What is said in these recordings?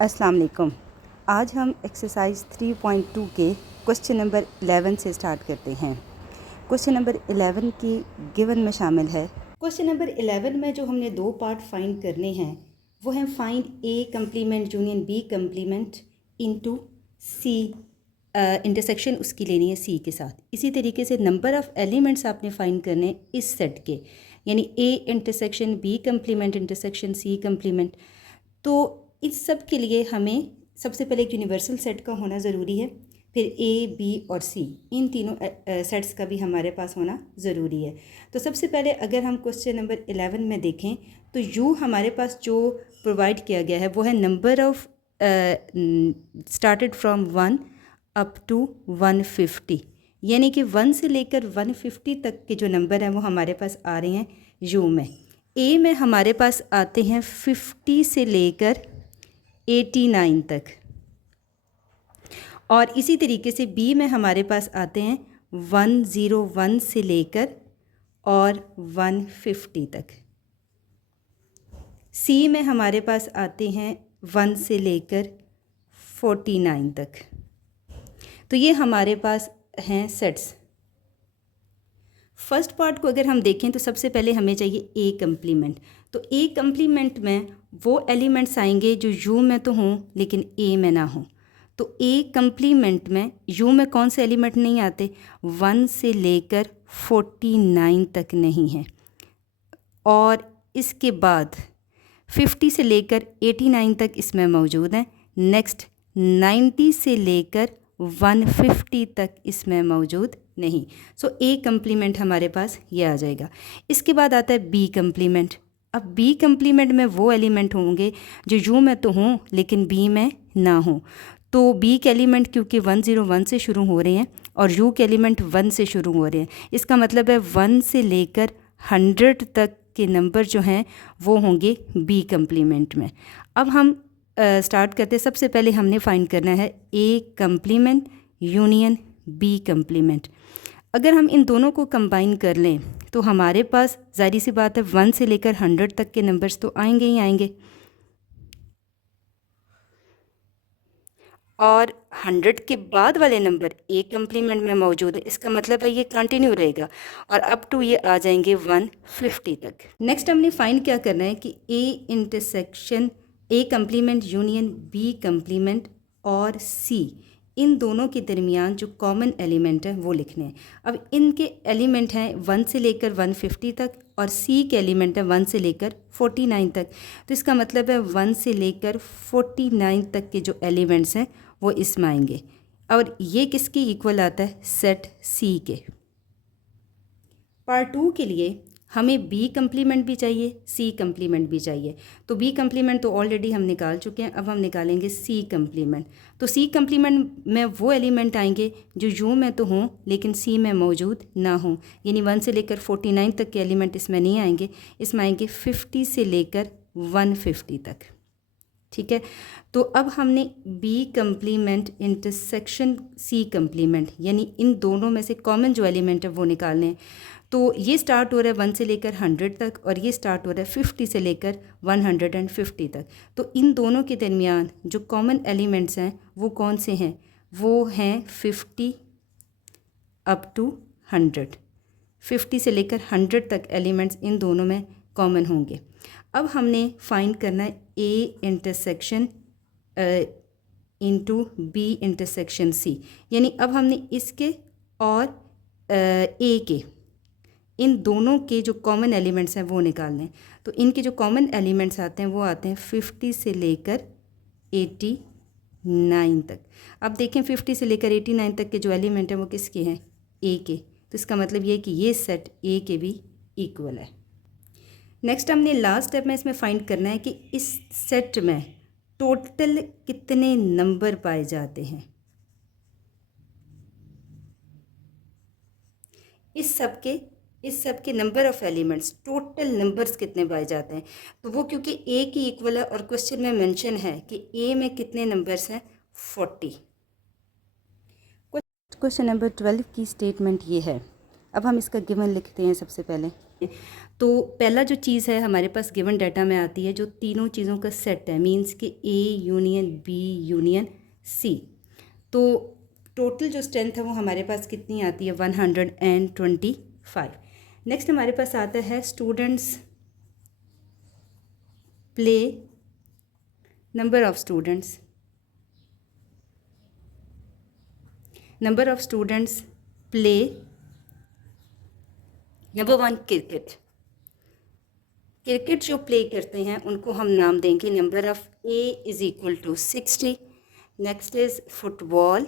अस्सलाम वालेकुम। आज हम एक्सरसाइज 3.2 के क्वेश्चन नंबर 11 से स्टार्ट करते हैं। क्वेश्चन नंबर 11 की गिवन में शामिल है। क्वेश्चन नंबर 11 में जो हमने दो पार्ट फाइंड करने हैं वो हैं find A complement union B complement into C, intersection उसकी लेनी है सी के साथ। इसी तरीके से नंबर ऑफ़ एलिमेंट्स आपने फाइंड करने इस सेट के, यानी A intersection B complement intersection C complement. तो इस सब के लिए हमें सबसे पहले एक यूनिवर्सल सेट का होना ज़रूरी है, फिर ए बी और सी इन तीनों सेट्स का भी हमारे पास होना ज़रूरी है। तो सबसे पहले अगर हम क्वेश्चन नंबर 11 में देखें तो यू हमारे पास जो प्रोवाइड किया गया है वो है number of started from 1 up to 150, यानी कि 1 से लेकर 150 तक के जो नंबर हैं वो हमारे पास आ रहे हैं यू में। ए में हमारे पास आते हैं 50 से लेकर 89 तक, और इसी तरीके से बी में हमारे पास आते हैं 101 से लेकर और 150 तक। सी में हमारे पास आते हैं 1 से लेकर 49 तक। तो ये हमारे पास हैं सेट्स। फर्स्ट पार्ट को अगर हम देखें तो सबसे पहले हमें चाहिए ए कम्प्लीमेंट। तो ए कम्प्लीमेंट में वो एलिमेंट्स आएंगे जो यू में तो हों लेकिन ए में ना हों। तो ए कम्प्लीमेंट में यू में कौन से एलिमेंट नहीं आते? 1 से लेकर 49 तक नहीं है, और इसके बाद 50 से लेकर 89 तक इसमें मौजूद हैं। नेक्स्ट 90 से लेकर 150 तक इसमें मौजूद नहीं। सो ए कम्प्लीमेंट हमारे पास ये आ जाएगा। इसके बाद आता है बी कम्प्लीमेंट। अब बी कम्प्लीमेंट में वो एलिमेंट होंगे जो यू में तो हों लेकिन बी में ना हों। तो बी के एलिमेंट क्योंकि 101 से शुरू हो रहे हैं और यू के एलिमेंट 1 से शुरू हो रहे हैं, इसका मतलब है 1 से लेकर 100 तक के नंबर जो हैं वो होंगे बी कम्प्लीमेंट में। अब हम स्टार्ट करते हैं। सबसे पहले हमने फाइंड करना है A complement union B complement. अगर हम इन दोनों को कंबाइन कर लें तो हमारे पास ज़ाहिर सी बात है 1 से लेकर 100 तक के नंबर्स तो आएंगे ही आएंगे, और 100 के बाद वाले नंबर ए कम्प्लीमेंट में मौजूद है। इसका मतलब है ये कंटिन्यू रहेगा और अप टू ये आ जाएंगे 150 तक। नेक्स्ट हमने फाइंड क्या करना है कि A intersection A complement union B complement और सी, इन दोनों के दरमियान जो कॉमन एलिमेंट है वो लिखने हैं। अब इनके एलिमेंट हैं 1 से लेकर 150 तक और सी के एलिमेंट है 1 से लेकर 49 तक। तो इसका मतलब है 1 से लेकर 49 तक के जो एलिमेंट्स हैं वो इसमें आएंगे, और ये किसके इक्वल आता है? सेट सी के। पार्ट 2 के लिए हमें बी कम्प्लीमेंट भी चाहिए, सी कम्प्लीमेंट भी चाहिए। तो बी कम्प्लीमेंट तो ऑलरेडी हम निकाल चुके हैं, अब हम निकालेंगे सी कम्प्लीमेंट। तो सी कम्प्लीमेंट में वो एलिमेंट आएंगे जो यू में तो हों लेकिन सी में मौजूद ना हों, यानी 1 से लेकर 49 तक के एलिमेंट इसमें नहीं आएंगे। इसमें आएंगे 50 से लेकर 150 तक। ठीक है, तो अब हमने B complement intersection C complement, यानी इन दोनों में से कॉमन जो एलिमेंट है वो निकालने हैं। तो ये स्टार्ट हो रहा है 1 से लेकर 100 तक और ये स्टार्ट हो रहा है 50 से लेकर 150 तक। तो इन दोनों के दरमियान जो कॉमन एलिमेंट्स हैं वो कौन से हैं? वो हैं 50 अप टू 100। 50 से लेकर 100 तक एलिमेंट्स इन दोनों में कॉमन होंगे। अब हमने फाइंड करना है A intersection into B intersection C, यानी अब हमने इसके और ए के, इन दोनों के जो कॉमन एलिमेंट्स हैं वो निकालने हैं। तो इनके जो कॉमन एलिमेंट्स आते हैं वो आते हैं 50 से लेकर 89 तक। अब देखें 50 से लेकर 89 तक के जो एलिमेंट हैं वो किसके हैं? ए के। तो इसका मतलब ये है कि ये सेट ए के भी इक्वल है। नेक्स्ट हमने लास्ट स्टेप में इसमें फाइंड करना है कि इस सेट में टोटल कितने नंबर पाए जाते हैं। इस सब के number of elements, total numbers कितने पाए जाते हैं। तो वो क्योंकि ए की इक्वल है और क्वेश्चन में मेंशन है कि ए में कितने नंबर्स हैं? 40। क्वेश्चन नंबर 12 की स्टेटमेंट ये है। अब हम इसका गिवन लिखते हैं सबसे पहले। तो पहला जो चीज़ है हमारे पास गिवन डाटा में आती है जो तीनों चीज़ों का सेट है, मींस कि A union B union C. तो टोटल जो स्ट्रेंथ है वो हमारे पास कितनी आती है, 125। नेक्स्ट हमारे पास आता है students play, number of students play, number 1 cricket जो प्ले करते हैं उनको हम नाम देंगे number of A is equal to 60। Next is football,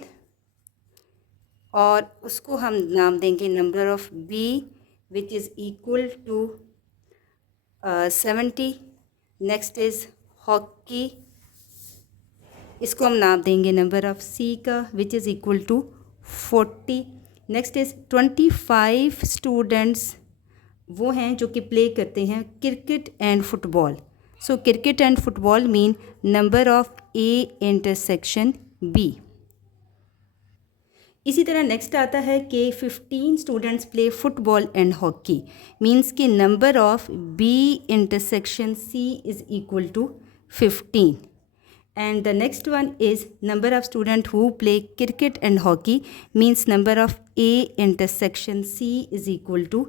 और उसको हम नाम देंगे number of B which is equal to 70। Next is hockey, इसको हम नाम देंगे नंबर ऑफ़ सी का which is equal to 40। Next is 25 students वो हैं जो कि प्ले करते हैं cricket and football. So cricket and football mean number of A intersection B. इसी तरह नेक्स्ट आता है कि 15 students play football and hockey, means कि number of B intersection C is equal to 15। And the next one is number of students who play cricket and hockey, means number of A intersection C is equal to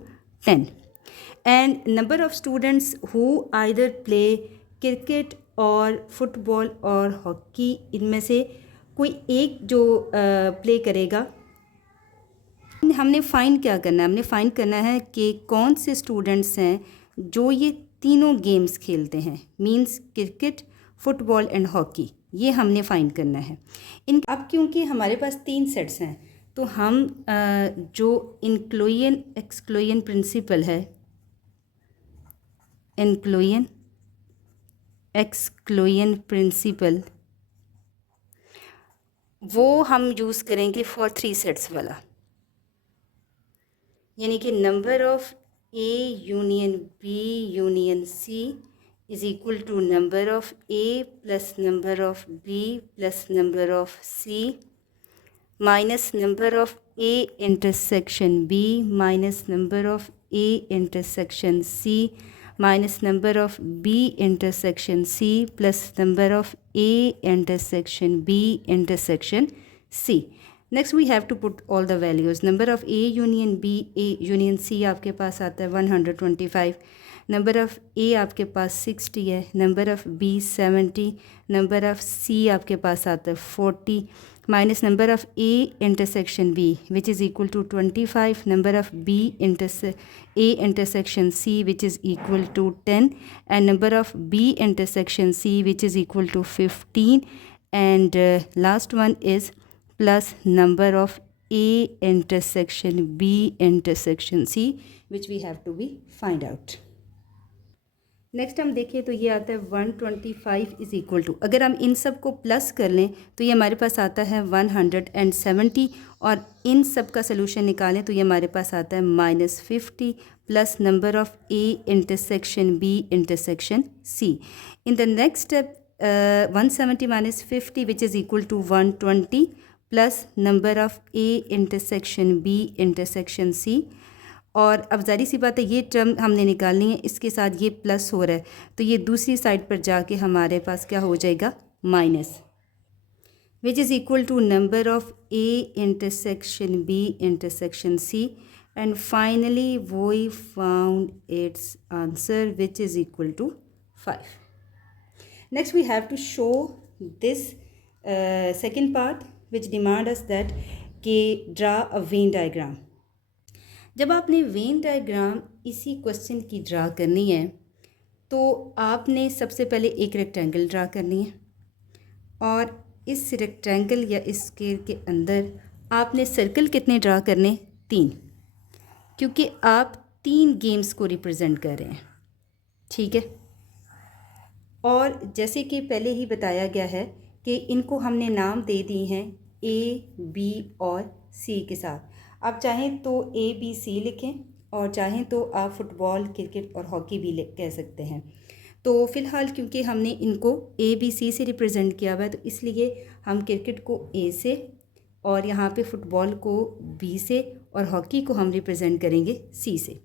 10. And number of students who either play cricket और football और hockey, इनमें से कोई एक जो play करेगा, हमने find क्या करना है, हमने फाइंड करना है कि कौन से स्टूडेंट्स हैं जो ये तीनों गेम्स खेलते हैं, means cricket, football and hockey, ये हमने फाइंड करना है। अब क्योंकि हमारे पास 3 सेट्स हैं तो हम जो इंक्लूजन एक्सक्लूजन प्रिंसिपल है, इंक्लूजन एक्सक्लूजन प्रिंसिपल, वो हम यूज़ करेंगे फॉर 3 सेट्स वाला, यानी कि number of A union B union C is equal to number of A plus number of B plus number of C minus number of A intersection B minus number of A intersection C minus number of B intersection C plus number of A intersection B intersection C. Next we have to put all the values. Number of A union B, A union C आपके पास आता है 125, number of ए आपके पास 60 है, number of B 70, number of C आपके पास आता है 40, minus number of A intersection B which is equal to 25, number of B A intersection C which is equal to 10, and number of B intersection C which is equal to 15, and last one is plus number of A intersection B intersection C which we have to be find out. Next हम देखिए तो ये आता है 125 is equal to, अगर हम इन सब को प्लस कर लें तो ये हमारे पास आता है 170, और इन सब का सलूशन निकालें तो ये हमारे पास आता है -50 plus number of A intersection B intersection C. In the next step 170 minus 50 which is equal to 120 plus number of A intersection B intersection C, और अब ज़ाहिर सी बात है ये टर्म हमने निकालनी है, इसके साथ ये प्लस हो रहा है तो ये दूसरी साइड पर जाके हमारे पास क्या हो जाएगा, minus, which is equal to number of A intersection B intersection C, and finally we found its answer which is equal to 5. Next we have to show this second part which demand us that कि draw a Venn diagram. जब आपने Venn diagram इसी question की draw करनी है तो आपने सबसे पहले एक रेक्टेंगल ड्रा करनी है, और इस रेक्टेंगल या इस स्क्वायर के अंदर आपने सर्कल कितने ड्रा करने, 3, क्योंकि आप 3 गेम्स को रिप्रेजेंट कर रहे हैं, ठीक है। और जैसे कि पहले ही बताया गया है कि इनको हमने नाम दे दी हैं ए, बी और सी के साथ। आप चाहें तो ए बी सी लिखें, और चाहें तो आप फुटबॉल, क्रिकेट और हॉकी भी कह सकते हैं। तो फ़िलहाल क्योंकि हमने इनको ए बी सी से रिप्रेजेंट किया हुआ है तो इसलिए हम क्रिकेट को ए से, और यहाँ पे फुटबॉल को बी से, और हॉकी को हम रिप्रेजेंट करेंगे सी से।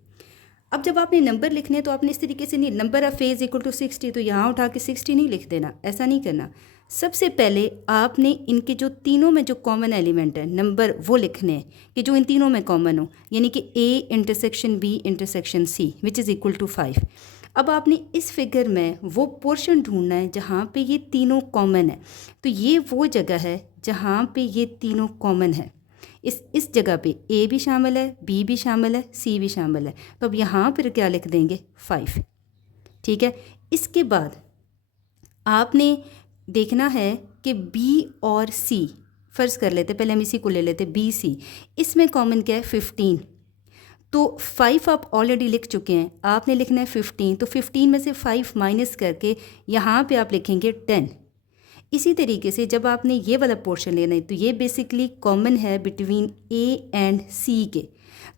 अब जब आपने नंबर लिखने तो आपने इस तरीके से नहीं, number of A is equal to 60 तो यहाँ उठा के 60 नहीं लिख देना, ऐसा नहीं करना। सबसे पहले आपने इनके जो तीनों में जो कॉमन एलिमेंट है नंबर वो लिखने हैं कि जो इन तीनों में कॉमन हो, यानी कि A intersection B intersection C which is equal to 5। अब आपने इस फिगर में वो पोर्शन ढूंढना है जहाँ पे ये तीनों कॉमन है। तो ये वो जगह है जहाँ पे ये तीनों कॉमन है। इस जगह पे ए भी शामिल है, बी भी शामिल है, सी भी शामिल है। तो अब यहाँ पर क्या लिख देंगे 5। ठीक है, इसके बाद आपने देखना है कि बी और सी, फ़र्ज़ कर लेते, पहले हम इसी को ले लेते बी सी, इसमें कॉमन क्या है 15। तो 5 आप ऑलरेडी लिख चुके हैं, आपने लिखना है 15। तो 15 में से 5 माइनस करके यहाँ पे आप लिखेंगे 10। इसी तरीके से जब आपने ये वाला पोर्शन लेना है तो ये बेसिकली कॉमन है बिटवीन ए एंड सी के।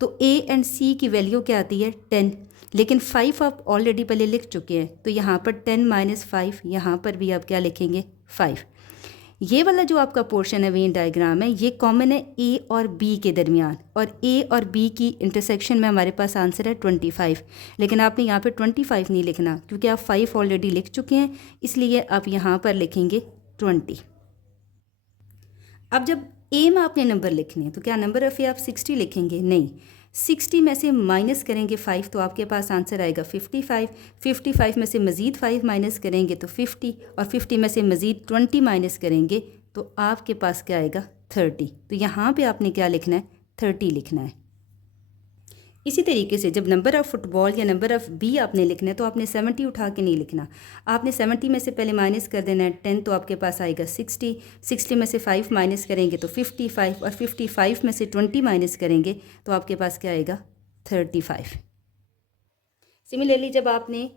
तो ए एंड सी की वैल्यू क्या आती है 10, लेकिन 5 आप ऑलरेडी पहले लिख चुके हैं। तो यहाँ पर 10 माइनस 5, यहाँ पर भी आप क्या लिखेंगे 5। ये वाला जो आपका पोर्शन है वेन डायग्राम है, ये कॉमन है ए और बी के दरमियान, और ए और बी की इंटरसेक्शन में हमारे पास आंसर है 25। लेकिन आपने यहाँ पे 25 नहीं लिखना क्योंकि आप 5 ऑलरेडी लिख चुके हैं, इसलिए आप यहाँ पर लिखेंगे 20। अब जब ए में आपने नंबर लिखने हैं तो क्या नंबर ऑफ ए आप 60 लिखेंगे? नहीं, 60 में से माइनस करेंगे 5 तो आपके पास आंसर आएगा 55। 55 में से मज़ीद 5 माइनस करेंगे तो 50, और 50 में से मज़ीद 20 माइनस करेंगे तो आपके पास क्या आएगा 30। तो यहाँ पे आपने क्या लिखना है 30 लिखना है। इसी तरीके से जब नंबर ऑफ़ फुटबॉल या नंबर ऑफ़ बी आपने लिखना है तो आपने 70 उठा के नहीं लिखना, आपने 70 में से पहले माइनस कर देना है 10 तो आपके पास आएगा 60। 60 में से 5 माइनस करेंगे तो 55, और 55 में से 20 माइनस करेंगे तो आपके पास क्या आएगा 35। सिमिलरली जब आपने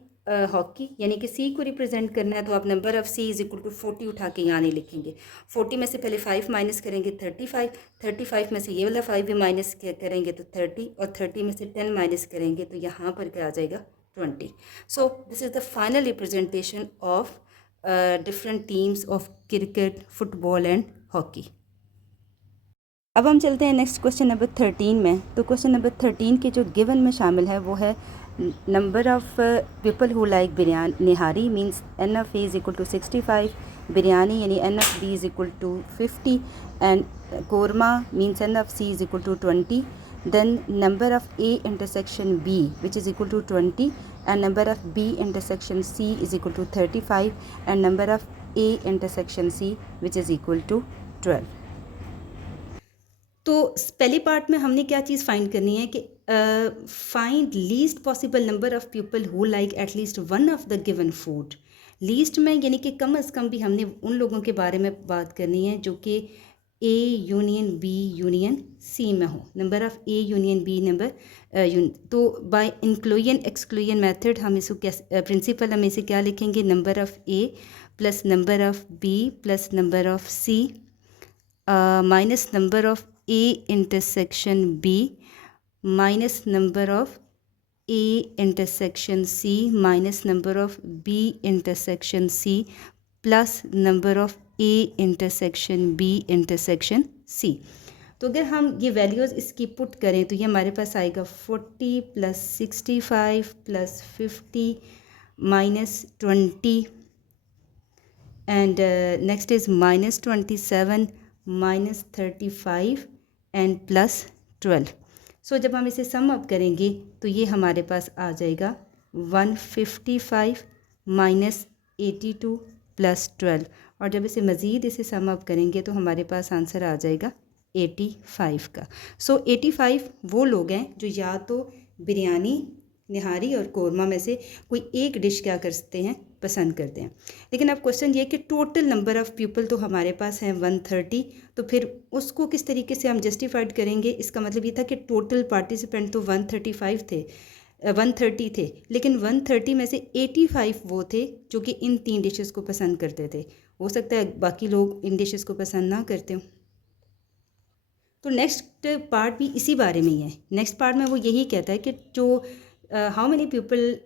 हॉकी यानी कि सी को रिप्रेजेंट करना है तो आप number of C is equal to 40 उठा के यहाँ नहीं लिखेंगे। 40 में से पहले 5 माइनस करेंगे 35, 35 में से ये वाला 5 भी माइनस करेंगे तो 30, और 30 में से 10 माइनस करेंगे तो यहाँ पर क्या आ जाएगा 20। So this is the final representation of different teams of cricket, football and hockey. अब हम चलते हैं नेक्स्ट क्वेश्चन नंबर 13 में। तो क्वेश्चन नंबर 13 के जो गिवन में शामिल है वो है number of people who like biryani nihari means N of A is equal to 65, biryani यानी N of B is equal to 50, and korma means N of C is equal to 20। Then number of A intersection B which is equal to 20, and number of B intersection C is equal to 35, and number of A intersection C which is equal to 12। तो पहले part में हमने क्या चीज़ find करनी है कि find least possible number of people who like at least one of the given food. Least में यानी कि कम अज़ कम भी हमने उन लोगों के बारे में बात करनी है जो कि A union B union C में हो। Number of A union B number तो बाय इंक्लूजन एक्सक्लूजन मेथड हम इसको क्या प्रिंसिपल हम इसे क्या लिखेंगे, number of A plus number of B plus number of C minus number of A intersection B minus number of A intersection C minus number of B intersection C plus number of A intersection B intersection C. तो अगर हम ये values इसकी put करें तो ये हमारे पास आएगा 40 plus 65 plus 50 minus 20 and next is minus 27 minus 35 and plus 12। सो जब हम इसे सम अप करेंगे तो ये हमारे पास आ जाएगा 155 माइनस 82 प्लस 12, और जब इसे मज़ीद इसे सम अप करेंगे तो हमारे पास आंसर आ जाएगा 85 का। सो 85 वो लोग हैं जो या तो बिरयानी, निहारी और कोरमा में से कोई एक डिश क्या करते हैं पसंद करते हैं। लेकिन अब क्वेश्चन ये कि टोटल नंबर ऑफ़ पीपल तो हमारे पास हैं 130, तो फिर उसको किस तरीके से हम जस्टिफाइड करेंगे। इसका मतलब ये था कि टोटल पार्टिसिपेंट तो 130 थे, लेकिन 130 में से 85 वो थे जो कि इन 3 डिशेस को पसंद करते थे। हो सकता है बाकी लोग इन डिशेस को पसंद ना करते हो। तो नेक्स्ट पार्ट भी इसी बारे में ही है। नेक्स्ट पार्ट में वो यही कहता है कि जो how many people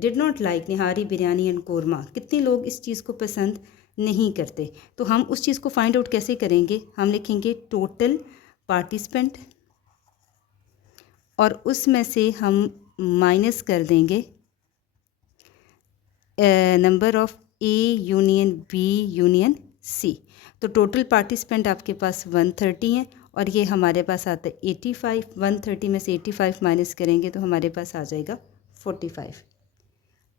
did not like nihari, biryani and korma, कितने लोग इस चीज़ को पसंद नहीं करते। तो हम उस चीज़ को फाइंड आउट कैसे करेंगे, हम लिखेंगे टोटल पार्टिसिपेंट और उसमें से हम माइनस कर देंगे number of A union B union C. तो टोटल पार्टिसिपेंट आपके पास 130 हैं और ये हमारे पास आता है 85। 130 में से 85 माइनस करेंगे तो हमारे पास आ जाएगा 45।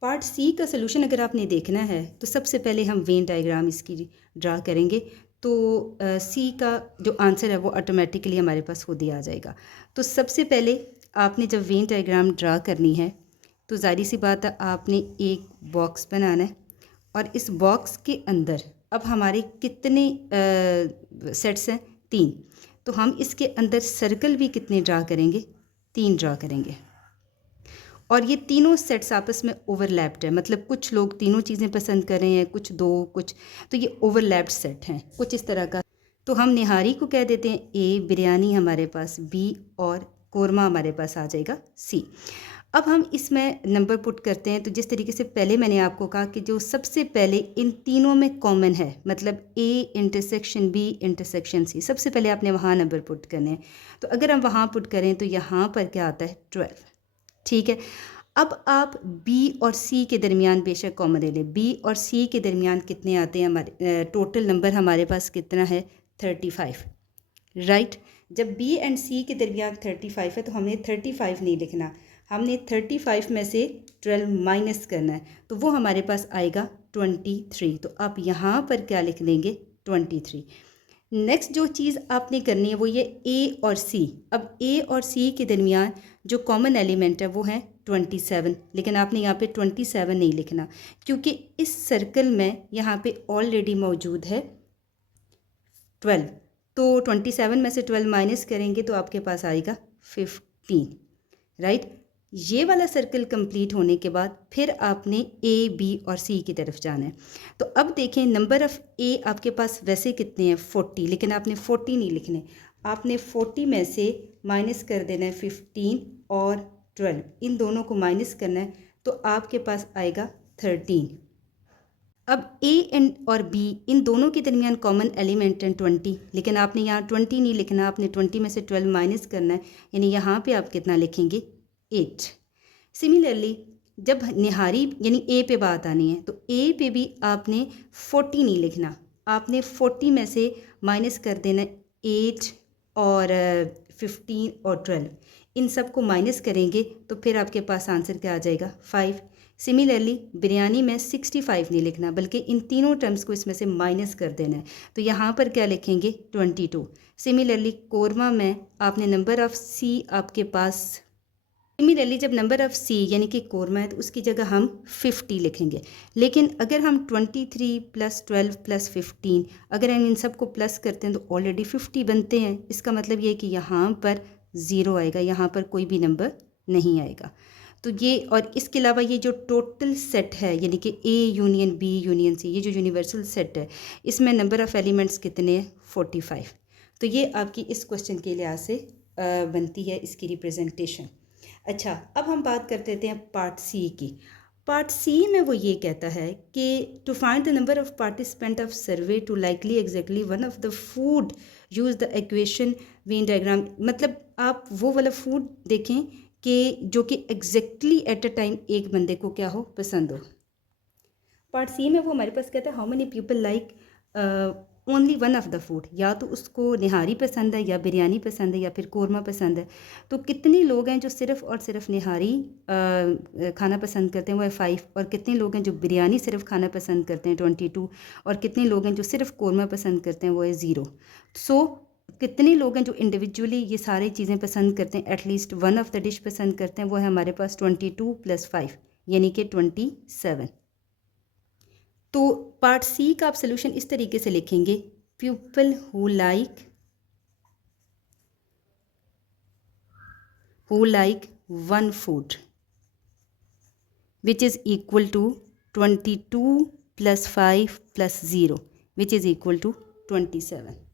पार्ट सी का सोल्यूशन अगर आपने देखना है तो सबसे पहले हम वेन डायग्राम इसकी ड्रा करेंगे। तो सी का जो आंसर है वो ऑटोमेटिकली हमारे पास खुद ही आ जाएगा। तो सबसे पहले आपने जब वेन डायग्राम ड्रा करनी है तो ज़ाहिर सी बात है आपने एक बॉक्स बनाना है और इस बॉक्स के अंदर अब हमारे कितने सेट्स हैं? 3। तो हम इसके अंदर सर्कल भी कितने ड्रा करेंगे? 3 ड्रा करेंगे और ये तीनों सेट्स आपस में ओवरलैप्ड है, मतलब कुछ लोग तीनों चीज़ें पसंद कर रहे हैं, कुछ दो, कुछ, तो ये ओवरलैप्ड सेट हैं कुछ इस तरह का। तो हम निहारी को कह देते हैं ए, बिरयानी हमारे पास बी और कोरमा हमारे पास आ जाएगा सी। अब हम इसमें नंबर पुट करते हैं। तो जिस तरीके से पहले मैंने आपको कहा कि जो सबसे पहले इन तीनों में कॉमन है, मतलब A intersection B intersection C, सबसे पहले आपने वहाँ नंबर पुट करने हैं। तो अगर हम वहाँ पुट करें तो यहाँ पर क्या आता है? 12। ठीक है। अब आप बी और सी के दरमियान बेशक कॉमन ले लें। बी और सी के दरमियान कितने आते हैं? हमारे टोटल नंबर हमारे पास कितना है? 35। राइट। जब बी एंड सी के दरमियान 35 है तो हमने 35 नहीं लिखना, हमने 35 में से 12 माइनस करना है, तो वो हमारे पास आएगा 23। तो आप यहाँ पर क्या लिख लेंगे? 23। नेक्स्ट जो चीज़ आपने करनी है वो ये ए और सी। अब ए और सी के दरमियान जो कॉमन एलिमेंट है वो है 27, लेकिन आपने यहाँ पे 27 नहीं लिखना क्योंकि इस सर्कल में यहाँ पे ऑलरेडी मौजूद है 12। तो 27 में से 12 माइनस करेंगे तो आपके पास आएगा 15। राइट। ये वाला सर्कल कंप्लीट होने के बाद फिर आपने ए, बी और सी की तरफ जाना है। तो अब देखें नंबर ऑफ़ ए आपके पास वैसे कितने हैं? 40, लेकिन आपने 40 नहीं लिखने, आपने 40 में से माइनस कर देना है 15 और 12, इन दोनों को माइनस करना है तो आपके पास आएगा 13। अब ए और बी इन दोनों के दरमियान कॉमन एलिमेंट है 20, लेकिन आपने यहाँ 20 नहीं लिखना, आपने 20 में से 12 माइनस करना है, यानी यहाँ पे आप कितना लिखेंगे? 8। सिमिलरली जब निहारी यानी ए पे बात आनी है तो ए पे भी आपने 40 नहीं लिखना, आपने 40 में से माइनस कर देना 8 और 15 और 12, इन सब को माइनस करेंगे तो फिर आपके पास आंसर क्या आ जाएगा? 5। सिमिलरली बिरयानी में 65 नहीं लिखना बल्कि इन तीनों टर्म्स को इसमें से माइनस कर देना है, तो यहाँ पर क्या लिखेंगे? 22। सिमिलरली कोरमा में आपने नंबर ऑफ़ सी आपके पास, सिमिलरली जब नंबर ऑफ़ सी यानी कि कोरमा है तो उसकी जगह हम 50 लिखेंगे, लेकिन अगर हम 23 + 12 + 15 अगर हम इन सब को प्लस करते हैं तो ऑलरेडी 50 बनते हैं। इसका मतलब ये है कि यहाँ पर 0 आएगा, यहाँ पर कोई भी नंबर नहीं आएगा। तो ये और इसके अलावा ये जो टोटल सेट है यानी कि A union B union C, ये जो यूनिवर्सल सेट है इसमें नंबर ऑफ़ एलिमेंट्स कितने हैं? 45। तो ये आपकी इस क्वेश्चन के लिहाज से बनती है इसकी रिप्रेजेंटेशन। अच्छा, अब हम बात करते हैं पार्ट सी की। पार्ट सी में वो ये कहता है कि to find the number of participant of survey to likely exactly one of the food use the equation Venn diagram, मतलब आप वो वाला फूड देखें कि जो कि एग्जैक्टली एट अ टाइम एक बंदे को क्या हो? पसंद हो। पार्ट सी में वो हमारे पास कहता है how many people like only one of the food, या तो उसको निहारी पसंद है या बिरयानी पसंद है या फिर कोरमा पसंद है। तो कितने लोग हैं जो सिर्फ़ और सिर्फ निहारी खाना पसंद करते हैं? वो है 5। और कितने लोग हैं जो बिरयानी सिर्फ खाना पसंद करते हैं? 22। और कितने लोग हैं जो सिर्फ कोरमा पसंद करते हैं? वो है 0। सो कितने लोग हैं जो इंडिविजुअली ये सारी चीज़ें पसंद करते हैं, at least one of the dish पसंद करते हैं? वो है हमारे पास 22 + 5 यानी कि 27। तो पार्ट सी का आप सोल्यूशन इस तरीके से लिखेंगे, people who like one food which is equal to 22 + 5 + 0 which is equal to 27।